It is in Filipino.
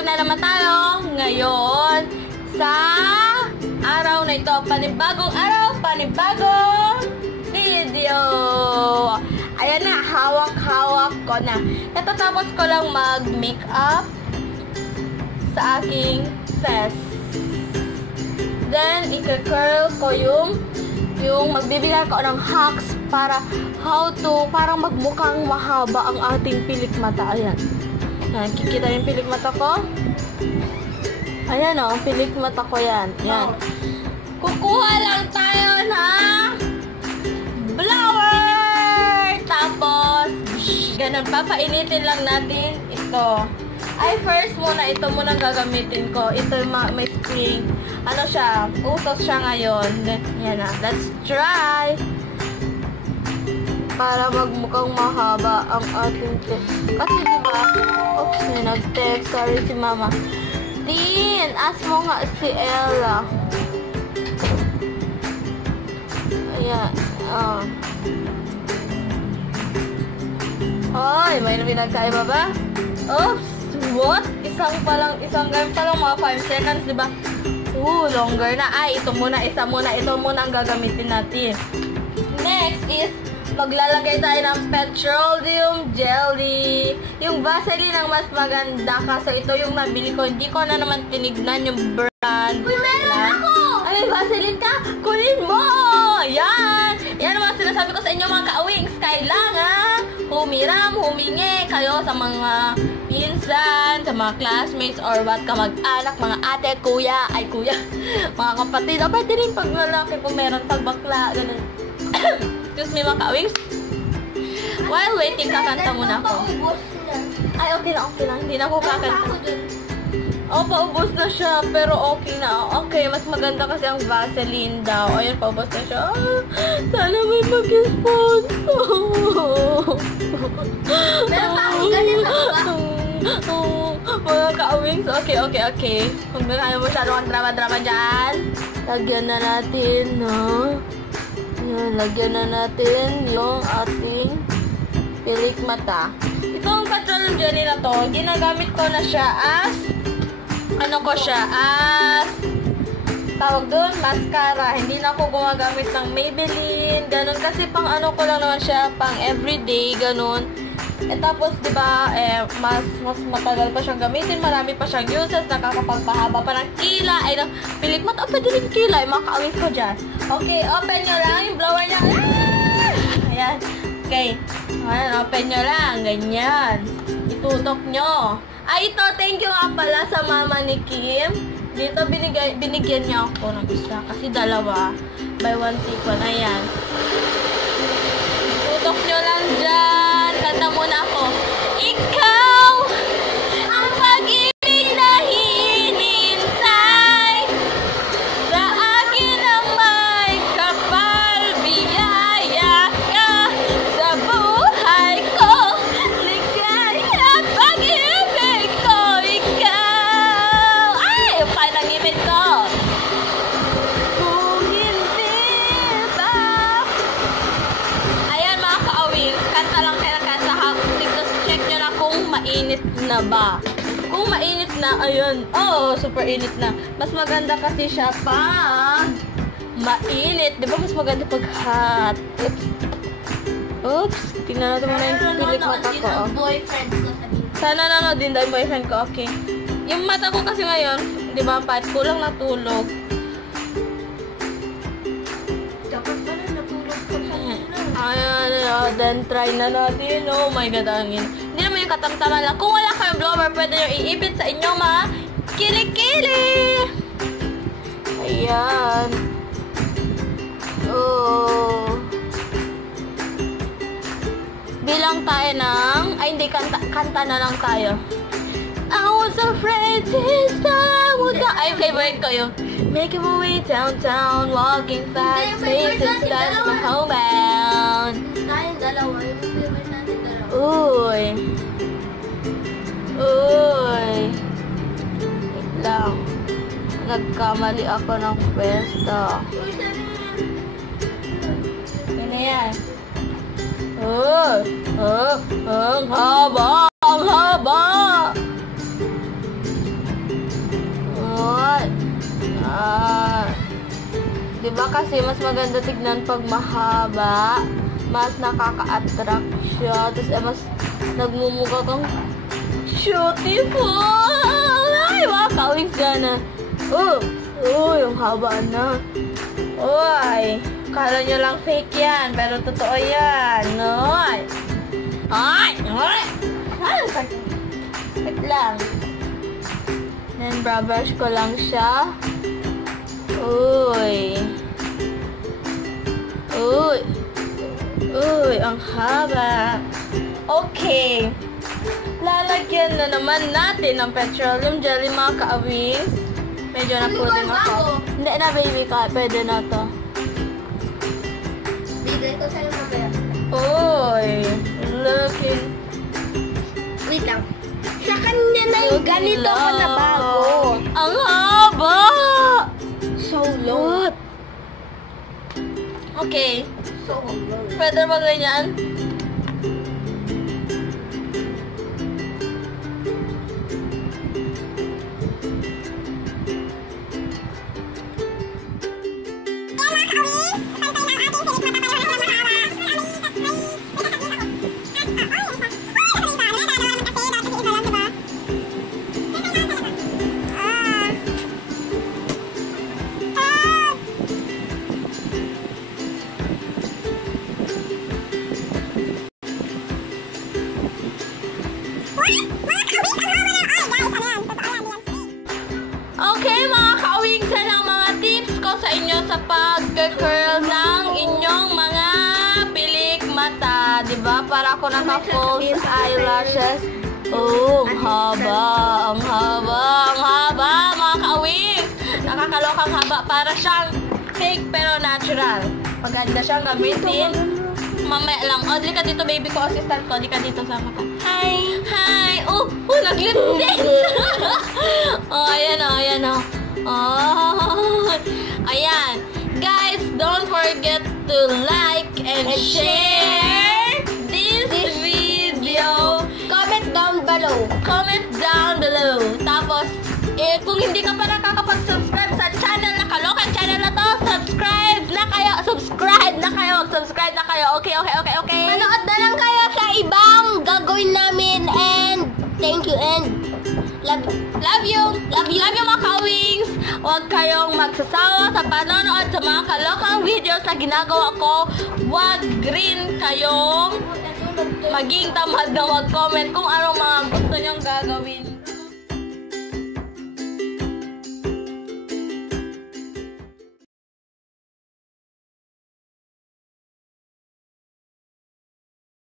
Live na naman tayo ngayon sa araw na ito. Panibagong araw, panibagong video. Ayan na, hawak-hawak ko na. Natatapos ko lang mag-makeup sa aking face. Then, i-curl ko yung magbibigay ko ng hacks para parang magmukhang mahaba ang ating pilik mata. Ayan. Ayan, kikita yung pilik mata ko. Ayan o, pilik mata ko yan. Ayan. Kukuha lang tayo ng blower! Tapos, ganun, papainitin lang natin ito. Ay, first muna, ito muna gagamitin ko. Ito may spring. Ano siya? Utos siya ngayon. Yan na. Let's try. Para magmukhang mahaba ang ating text. Kasi diba, oops, may nag-text. Sorry si mama. Tin, ask mo nga si Ella. Ayan. Ay, may pinagkaiba ba? Oops. What? Isang game pa lang, mga 5 seconds, diba? Longer na. Ay, ito muna ang gagamitin natin. Next is, maglalagay tayo ng petroleum jelly. Yung Vaseline ang mas maganda kasi ito yung nabili ko. Hindi ko na naman tinignan yung brand. Uy, meron ako! Ay, Vaseline ka? Kunin mo! Yan! Yan ang mga sinasabi ko sa inyo, mga ka-wings. Kailangan humingi kayo sa mga pinsan, sa mga classmates, or what ka mag-anak, mga ate, kuya, mga kapatid. O, pwede rin pag lalaki po meron, pag bakla, ganun. Excuse me, mga ka-wings. While waiting, kakanta muna ako. Ay, okay lang. Hindi na ako kakanta. Oh, paubos na siya, pero okay na. Okay, mas maganda kasi ang Vaseline daw. Ayun, paubos na siya. Sana may mag-sponsor. Meron pa akong ganito ba? Mga ka-wings, okay. Huwag na kayo masyadong drama-drama dyan. Lagyan na natin, no? Yan, lagyan na natin yung ating pilik mata. Itong petroleum jelly na to, ginagamit ko na siya as tawag doon, mascara. Hindi na ako gumagamit ng Maybelline, ganun. Kasi pang ano ko lang naman siya, pang everyday, ganun. Tapos, diba, mas matagal pa siyang gamitin, marami pa siyang uses, nakakapagpahaba pa ng kilay, ay, ng pilik mata, pwede rin kilay, makakawin ko dyan. Okay, open nyo lang yung blower niya. Ayan. Okay. Ayan, open nyo lang, ganyan. Itutok nyo. Ay, ito, thank you nga pala sa mama ni Kim. Dito, binigyan niya ako ng isa. Kasi dalawa. Buy one, take one. Ayan. Tutok nyo lang dyan. Kanta muna ako. Ikaw ang pag-ibig na hinintay. Sa akin ang may kapal. Biyaya ka sa buhay ko. Ligaya at pag-ibig ko. Ikaw. Ay, yung panangimit ko. Kung hindi ba. Ayan, mga ka-awing. Kanta lang kayo ng kanta. Check nyo na kung mainit na ba. Kung mainit na, ayun. Oh, super init na. Mas maganda kasi siya pag mainit. Diba mas maganda pag hot? Oops. Tingnan natin muna yung pilik mata ko. Sana nanood din daw yung boyfriend ko. Okay. Yung mata ko kasi ngayon, diba, pat, kulang na tulog. Dapat pala natulog ka pa. Ayan, then try na natin. Oh my God, angin. Hindi naman yung katamtaman lang. Kung wala kayong blower, pwede nyo iipit sa inyong mga kilikili. Ayan. Oh. Bilang tayo ng... Ay, hindi, kanta na lang tayo. I was afraid this time would die. Ay, favorite ko yung making my way downtown, walking fast, faces that's from homebound. Tayong dalawa. Yung favorite natin dalawa. Uy. Wait lang. Nagkamali ako ng pwesto. Uy, sabi mo yan. Yan na yan. Ang haba! Ang haba! Diba kasi mas maganda tignan pag mahaba. Mas nakaka-attract siya. Tapos mas nagmumukha kang beautiful. Ay, makakawig ka na. Yung haba na. Uy, kala nyo lang fake yan. Pero totoo yan. Ay! Wait lang. Then, brush ko lang siya. Uy, ang haba. Okay. Lalagyan na naman natin ng petroleum jelly, mga kaawing. Medyo na po din ako. Hindi na, baby ka. Pwede na to. Bigay ko sa'yo mamaya. Uy, looking. Wait lang. Sa kanya na yung ganito ko na bago. Ang haba! So long. What? Okay. So long. Pwede ba ganyan? Okay, mga ka-awing, sa lang mga tips ko sa inyo sa pag-curl ng inyong mga pilik mata. Diba? Para ako naka-false eyelashes. Ang haba. Ang haba. Ang haba, mga ka-awing. Nakakalokang haba. Para siyang fake pero natural. Maganda siyang gamitin. Mamaya lang. O, di ka dito, baby ko. Assistant ko. Di ka dito, sama ka. Hi! Hi! Nag-lip-tint! Ayan o. Ayan. Guys, don't forget to like and share this video. Comment down below. Comment down below. Tapos, kung hindi ka pa nakakapag-subscribe sa channel na Kalokan channel na to, subscribe na kayo. Subscribe na kayo. Okay. Manood na lang kayo sa ibang gagawin namin and thank you and Love you mga ka-wings. Huwag kayong magsasawa sa panonood sa mga kalokang videos na ginagawa ko. Huwag rin kayong maging tamad na mag-comment kung anong mga gusto nyong gagawin.